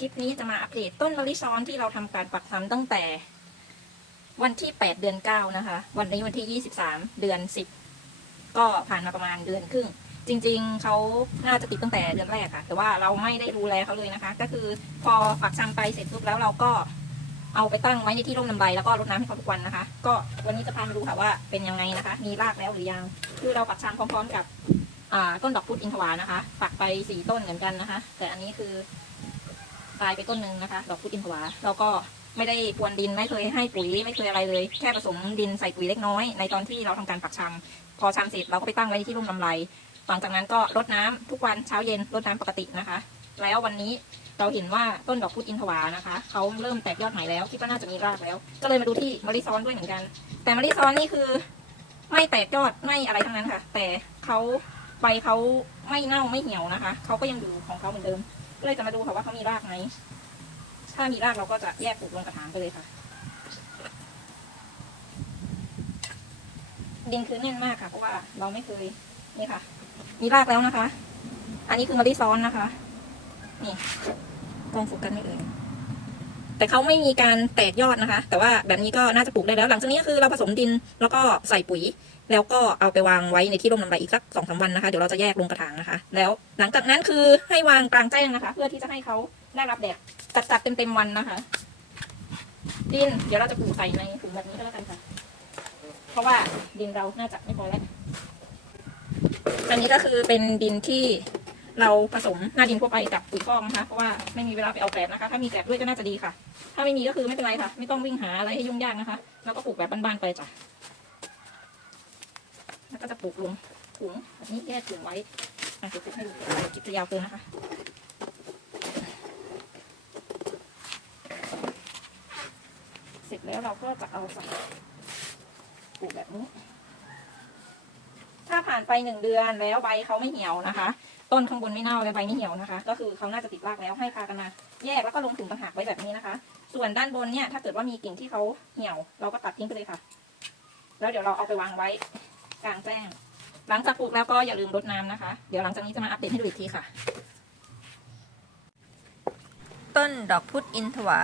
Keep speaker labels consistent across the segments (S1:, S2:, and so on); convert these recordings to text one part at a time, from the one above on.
S1: คลิปนี้จะมาอัปเดตต้นมะลิซ้อนที่เราทำการปักซ้ำตั้งแต่ วันที่ 8 เดือน 9 นะคะ วันนี้วันที่ 23 เดือน 10 ก็ผ่านมาประมาณเดือนครึ่ง จริง ๆเขาน่าจะติดตั้งแต่เดือนแรกค่ะ แต่ว่าเราไม่ได้ดูแลเขาเลยนะคะ ก็คือพอปักชำไปเสร็จปุ๊บแล้วเราก็เอาไปตั้งไว้ในที่ร่มลำไรแล้วก็รดน้ำให้เขาทุกวันนะคะ ก็วันนี้จะพามาดูค่ะว่าเป็นยังไงนะคะ มีรากแล้วหรือยัง คือเราปักชำพร้อมๆกับต้นดอกพุธอินทวานะคะ ปักไปสี่ต้นเหมือนกันนะคะ แต่อันนี้คือ ตายไปต้นหนึ่งนะคะ ดอกพุธอินทวาเราก็ไม่ได้พรวนดินไม่เคยให้ปุ๋ยไม่เคยอะไรเลย แค่ผสมดินใส่ปุ๋ยเล็กน้อย ในตอนที่เราทำการปักชำพอชำเสร็จเราก็ไปตั้งไว้ที่ร่มลำไรหลังจากนั้นก็รดน้ำทุกวันเช้าเย็นรดน้ำปกตินะคะ แล้ววันนี้เราเห็นว่าต้นดอกพุธอินทวานะคะเขาเริ่มแตกยอดใหม่แล้วคิดว่าน่าจะมีรากแล้ว ก็เลยมาดูที่มะลิซ้อนด้วยเหมือนกัน แต่มะลิซ้อนนี่คือ ไม่แตกยอดไม่อะไรทั้งนั้นค่ะ แต่เขาใบเขาไม่เน่าไม่เหี่ยวนะคะเขาก็ยังอยู่ของเขาเหมือนเดิม ก็เลยจะมาดูค่ะว่าเขามีรากไหม ถ้ามีรากเราก็จะแยกปลูกลงกระถางไปเลยค่ะ ดินคือแน่นมากค่ะ เพราะว่าเราไม่เคย นี่ค่ะ มีรากแล้วนะคะ อันนี้คือมะลิซ้อนนะคะ นี่กล้องโฟกันไม่เอ่ย แต่เขาไม่มีการแตกยอดนะคะ แต่ว่าแบบนี้ก็น่าจะปลูกได้แล้ว หลังจากนี้ก็คือเราผสมดินแล้วก็ใส่ปุ๋ย แล้วก็เอาไปวางไว้ในที่ร่มลำไรอีกสักสองสามวันนะคะ เดี๋ยวเราจะแยกลงกระถางนะคะ แล้วหลังจากนั้นคือให้วางกลางแจ้งนะคะ เพื่อที่จะให้เขาได้รับแดดจัดๆเต็มๆวันนะคะ ดินเดี๋ยวเราจะปลูกใส่ในถุงแบบนี้ก็แล้วกันค่ะ เพราะว่าดินเราน่าจะไม่พอแล้วอันนี้ก็คือเป็นดินที่ เราผสมหน้าดินทั่วไปกับปุ๋ยคอกนะคะเพราะว่าไม่มีเวลาไปเอาแกลบนะคะ ถ้ามีแกลบด้วยก็น่าจะดีค่ะ ถ้าไม่มีก็คือไม่เป็นไรค่ะ ไม่ต้องวิ่งหาอะไรให้ยุ่งยากนะคะ แล้วก็ปลูกแบบบ้านๆไปจ้ะแล้วก็จะปลูกลงถุงแบบนี้แยกถุงไว้อะเดี๋ยวปลูกให้ดูเดี๋ยวคลิจะยาวเกินนะคะเสร็จแล้วเราก็จะเอาใส่ปลูกแบบนี้ ผ่านไปหนึ่งเดือนแล้วใบเขาไม่เหี่ยวนะคะ ต้นข้างบนไม่เน่าและใบไม่เหี่ยวนะคะ ก็คือเขาน่าจะติดรากแล้วให้พากันมาแยกแล้วก็ลงถุงต่างหากไว้แบบนี้นะคะ ส่วนด้านบนเนี่ยถ้าเกิดว่ามีกิ่งที่เขาเหี่ยว เราก็ตัดทิ้งไปเลยค่ะ แล้วเดี๋ยวเราเอาไปวางไว้กลางแจ้ง หลังจากปลูกแล้วก็อย่าลืมรดน้ำนะคะ เดี๋ยวหลังจากนี้จะมาอัปเดตให้ดูอีกทีค่ะ
S2: ต้นดอกพุธอินทวา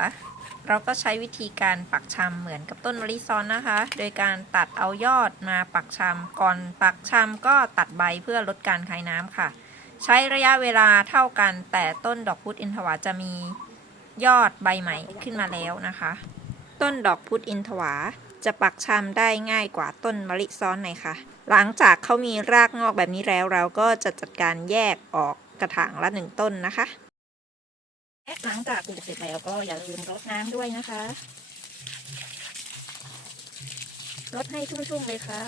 S2: เราก็ใช้วิธีการปักชำเหมือนกับต้นมะลิซ้อนนะคะ โดยการตัดเอายอดมาปักชำก่อนปักชำก็ตัดใบเพื่อลดการคายน้ำค่ะ ใช้ระยะเวลาเท่ากัน แต่ต้นดอกพุธอินทวาจะมียอดใบใหม่ขึ้นมาแล้วนะคะ ต้นดอกพุธอินทวาจะปักชำได้ง่ายกว่าต้นมะลิซ้อนหน่อยค่ะ หลังจากเขามีรากงอกแบบนี้แล้วเราก็จะจัดการแยกออกกระถางละหนึ่งต้นนะคะ
S1: และ หลังจากปลูกเสร็จแล้วก็อย่าลืมรดน้ำด้วยนะคะ รดให้ชุ่มๆเลยค่ะ